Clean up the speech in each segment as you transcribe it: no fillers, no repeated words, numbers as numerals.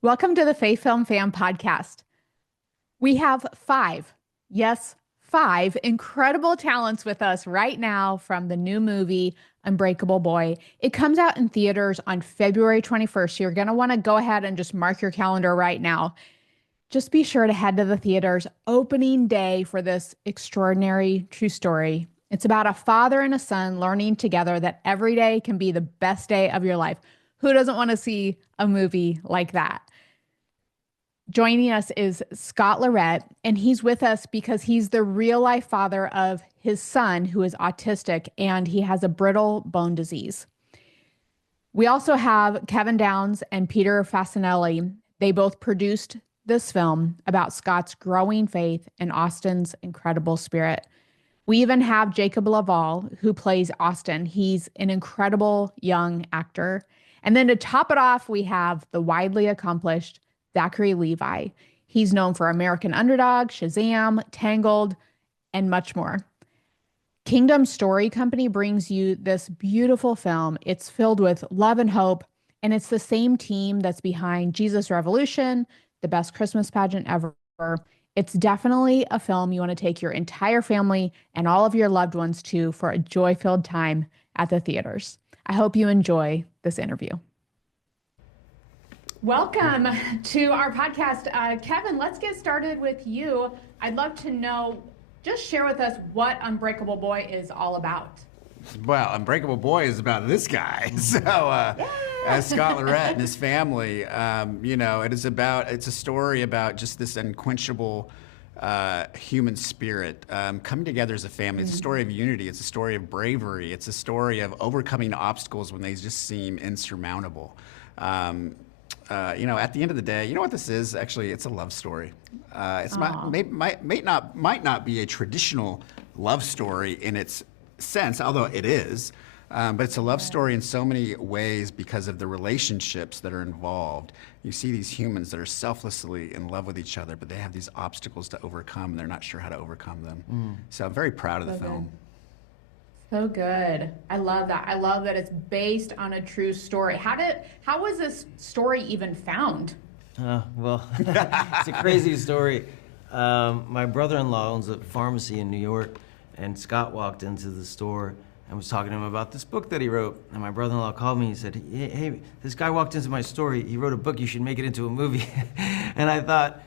Welcome to the Faith Film Fan Podcast. We have five, yes, five incredible talents with us right now from the new movie, Unbreakable Boy. It comes out in theaters on February 21st. So you're going to want to go ahead and just mark your calendar right now. Just be sure to head to the theaters opening day for this extraordinary true story. It's about a father and a son learning together that every day can be the best day of your life. Who doesn't want to see a movie like that? Joining us is Scott LeRette, and he's with us because he's the real life father of his son who is autistic and he has a brittle bone disease. We also have Kevin Downs and Peter Facinelli. They both produced this film about Scott's growing faith and Austin's incredible spirit. We even have Jacob Laval, who plays Austin. He's an incredible young actor. And then to top it off, we have the widely accomplished Zachary Levi. He's known for American Underdog, Shazam, Tangled, and much more. Kingdom Story Company brings you this beautiful film. It's filled with love and hope, and it's the same team that's behind Jesus Revolution, the best Christmas pageant ever. It's definitely a film you want to take your entire family and all of your loved ones to for a joy-filled time at the theaters. I hope you enjoy this interview. Welcome to our podcast. Kevin, let's get started with you. I'd love to know, just share with us what Unbreakable Boy is all about. Well, Unbreakable Boy is about this guy. So, as Scott LeRette and his family, it's a story about just this unquenchable human spirit coming together as a family. It's a story of unity. It's a story of bravery. It's a story of overcoming obstacles when they just seem insurmountable. At the end of the day, you know what this is? Actually, it's a love story. Might not be a traditional love story in its sense, although it is. But it's a love story in so many ways because of the relationships that are involved. You see these humans that are selflessly in love with each other, but they have these obstacles to overcome, and they're not sure how to overcome them. So I'm very proud of the film. So good. I love that. I love that it's based on a true story. How was this story even found? It's a crazy story. My brother-in-law owns a pharmacy in New York, and Scott walked into the store and was talking to him about this book that he wrote. And my brother-in-law called me and said, hey, this guy walked into my store. He wrote a book. You should make it into a movie. And I thought,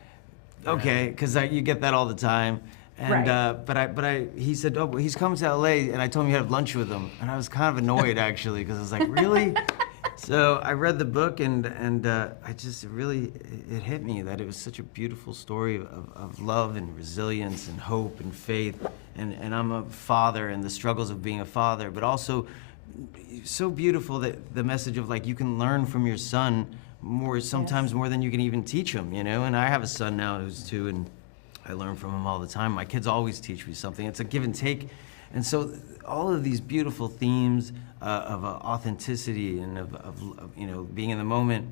okay, because you get that all the time. And right. He said, oh, he's coming to LA, and I told him you had lunch with him. And I was kind of annoyed actually, because I was like, really? So I read the book, and it hit me that it was such a beautiful story of love and resilience and hope and faith. And I'm a father, and the struggles of being a father, but also so beautiful that the message of like you can learn from your son sometimes more than you can even teach him, you know. And I have a son now who's 2, and I learn from him all the time. My kids always teach me something. It's a give and take. And so all of these beautiful themes of authenticity and of being in the moment.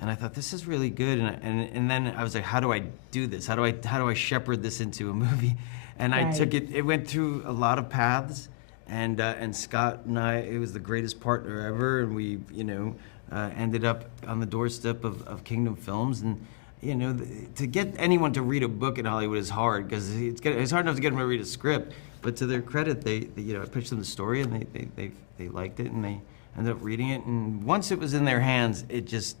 And I thought, this is really good. And then I was like, how do I do this? How do I shepherd this into a movie? And I took it went through a lot of paths. And Scott and I, it was the greatest partner ever. And we, ended up on the doorstep of Kingdom Films. And to get anyone to read a book in Hollywood is hard, because it's hard enough to get them to read a script. But to their credit, I pitched them the story, and they liked it, and they ended up reading it. And once it was in their hands,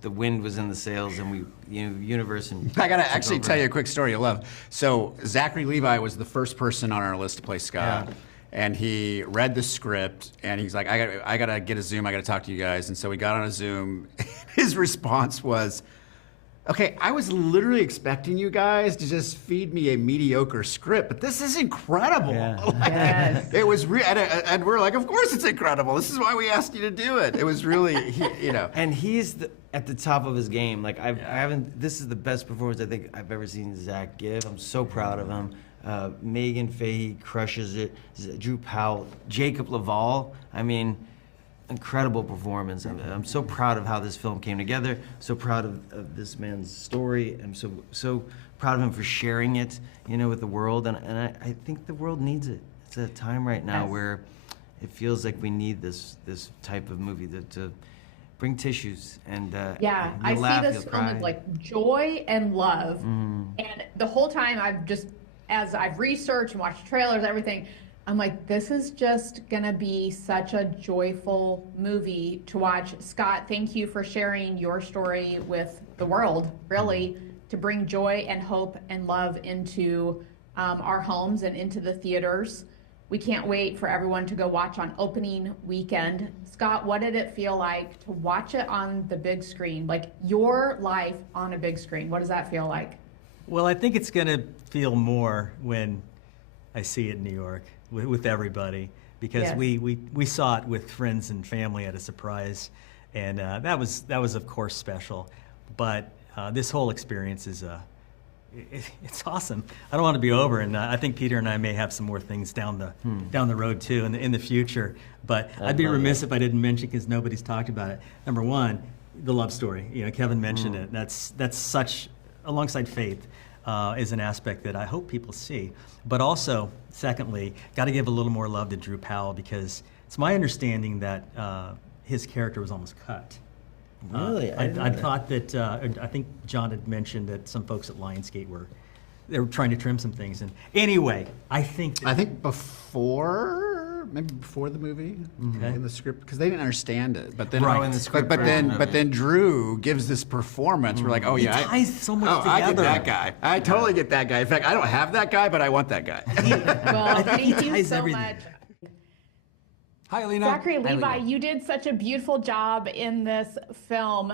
the wind was in the sails, and universe. And I gotta actually tell you a quick story you'll love. So Zachary Levi was the first person on our list to play Scott. Yeah. And he read the script, and he's like, I gotta get a Zoom. I gotta talk to you guys. And so we got on a Zoom. His response was, okay, I was literally expecting you guys to just feed me a mediocre script, but this is incredible. Yeah. Yes. It was and we're like, of course it's incredible. This is why we asked you to do it. It was really, And he's at the top of his game. Like this is the best performance I think I've ever seen Zach give. I'm so proud of him. Megan Fahey crushes it. Drew Powell, Jacob Laval. I mean, incredible performance. I'm so proud of how this film came together. So proud of this man's story. I'm so proud of him for sharing it, with the world. And I think the world needs it. It's a time right now where it feels like we need this type of movie to bring tissues and Yeah, you'll I laugh, see this you'll film cry. as like joy and love. And the whole time as I've researched and watched trailers, everything, I'm like, this is just gonna be such a joyful movie to watch. Scott, thank you for sharing your story with the world, really, to bring joy and hope and love into our homes and into the theaters. We can't wait for everyone to go watch on opening weekend. Scott, what did it feel like to watch it on the big screen? Like your life on a big screen. What does that feel like? Well, I think it's going to feel more when I see it in New York with everybody, because Yes. we saw it with friends and family at a surprise, and that was of course special. But this whole experience is it's awesome. I don't want to be over, and I think Peter and I may have some more things down the road too in the future. But I'd be remiss if I didn't mention, because nobody's talked about it. Number one, the love story. Kevin mentioned it. That's such, alongside faith, is an aspect that I hope people see. But also, secondly, got to give a little more love to Drew Powell, because it's my understanding that his character was almost cut. Really? I thought that, I think John had mentioned that some folks at Lionsgate were trying to trim some things. And anyway, I think maybe before the movie, Okay. in the script, because they didn't understand it. But then, Right. In the script but version of then Drew gives this performance. We're like, oh it yeah, ties so much together. I get that guy. I totally get that guy. In fact, I don't have that guy, but I want that guy. Well, thank you ties so everything. much. Hi, Alina. Zachary Levi, you did such a beautiful job in this film.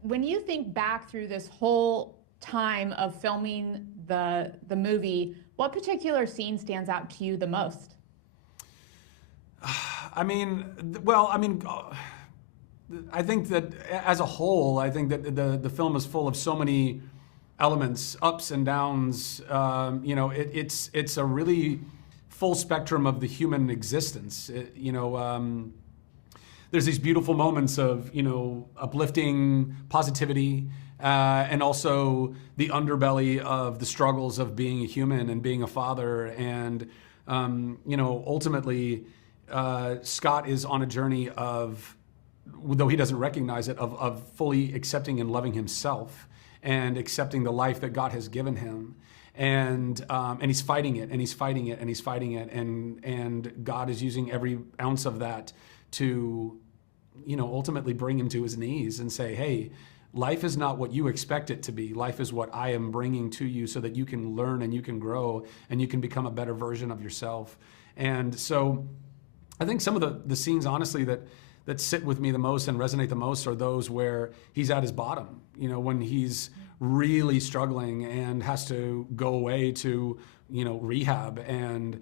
When you think back through this whole time of filming the movie, what particular scene stands out to you the most? I think that as a whole, I think that the film is full of so many elements, ups and downs. It's a really full spectrum of the human existence. There's these beautiful moments of uplifting positivity, and also the underbelly of the struggles of being a human and being a father. And ultimately, Scott is on a journey of, though he doesn't recognize it, of fully accepting and loving himself and accepting the life that God has given him. And he's fighting it, and he's fighting it, and he's fighting it, and God is using every ounce of that to, ultimately bring him to his knees and say, hey, life is not what you expect it to be. Life is what I am bringing to you so that you can learn and you can grow and you can become a better version of yourself. And so I think some of the scenes, honestly, that sit with me the most and resonate the most are those where he's at his bottom, when he's really struggling and has to go away to, rehab and,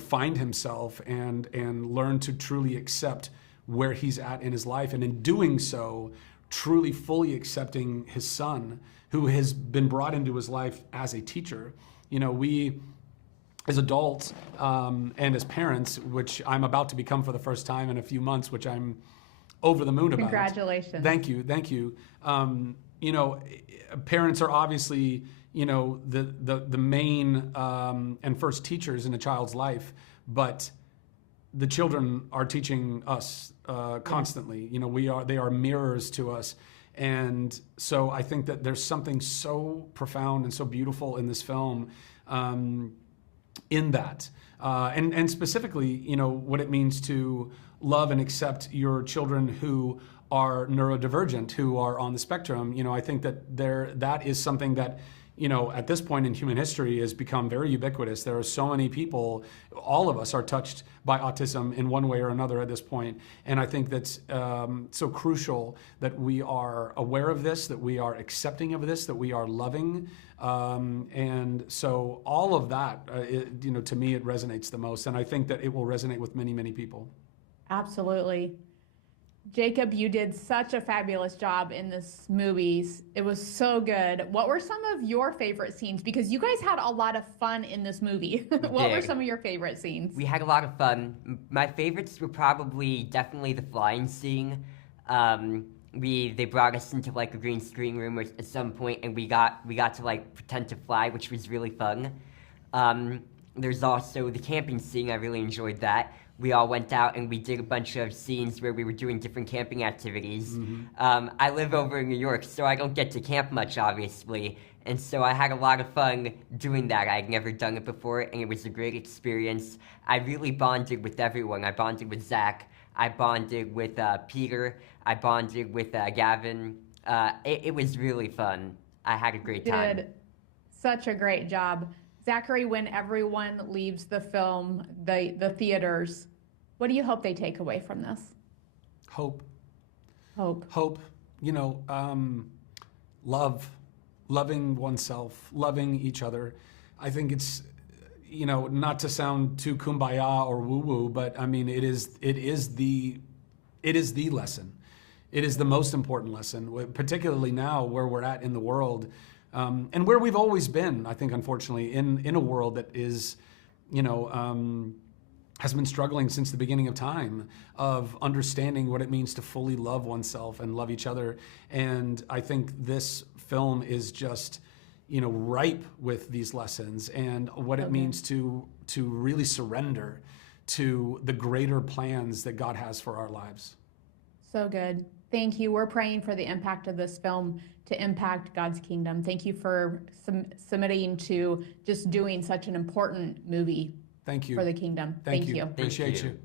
find himself and learn to truly accept where he's at in his life. And in doing so, truly fully accepting his son, who has been brought into his life as a teacher. We, as adults and as parents, which I'm about to become for the first time in a few months, which I'm over the moon about. Congratulations. Thank you. Parents are obviously, the main and first teachers in a child's life, but the children are teaching us constantly. They are mirrors to us. And so I think that there's something so profound and so beautiful in this film, in that. And specifically, what it means to love and accept your children who are neurodivergent, who are on the spectrum. I think that is something that, at this point in human history has become very ubiquitous. There are so many people, all of us are touched by autism in one way or another at this point. And I think that's so crucial that we are aware of this, that we are accepting of this, that we are loving. And so all of that, to me, it resonates the most. And I think that it will resonate with many, many people. Absolutely. Jacob, you did such a fabulous job in this movie. It was so good. What were some of your favorite scenes? Because you guys had a lot of fun in this movie. What were some of your favorite scenes? We had a lot of fun. My favorites were definitely the flying scene. They brought us into like a green screen room at some point, and we got to like pretend to fly, which was really fun. There's also the camping scene. I really enjoyed that. we all went out and we did a bunch of scenes where we were doing different camping activities. I live over in New York, so I don't get to camp much, obviously. And so I had a lot of fun doing that. I'd never done it before, and it was a great experience. I really bonded with everyone. I bonded with Zach. I bonded with Peter. I bonded with Gavin. It was really fun. I had a great time. Did such a great job. Zachary, when everyone leaves the film, the theaters, what do you hope they take away from this? Hope. Hope. You know, loving oneself, loving each other. I think it's, you know, not to sound too kumbaya or woo-woo, but I mean, it is the lesson. It is the most important lesson, particularly now where we're at in the world, and where we've always been, I think, unfortunately, in a world that is, you know, has been struggling since the beginning of time of understanding what it means to fully love oneself and love each other. And I think this film is just, you know, ripe with these lessons and what it means to really surrender to the greater plans that God has for our lives. So good. Thank you. We're praying for the impact of this film to impact God's kingdom. Thank you for submitting to just doing such an important movie Thank you. for the kingdom. Thank you. you. Appreciate Thank you. you.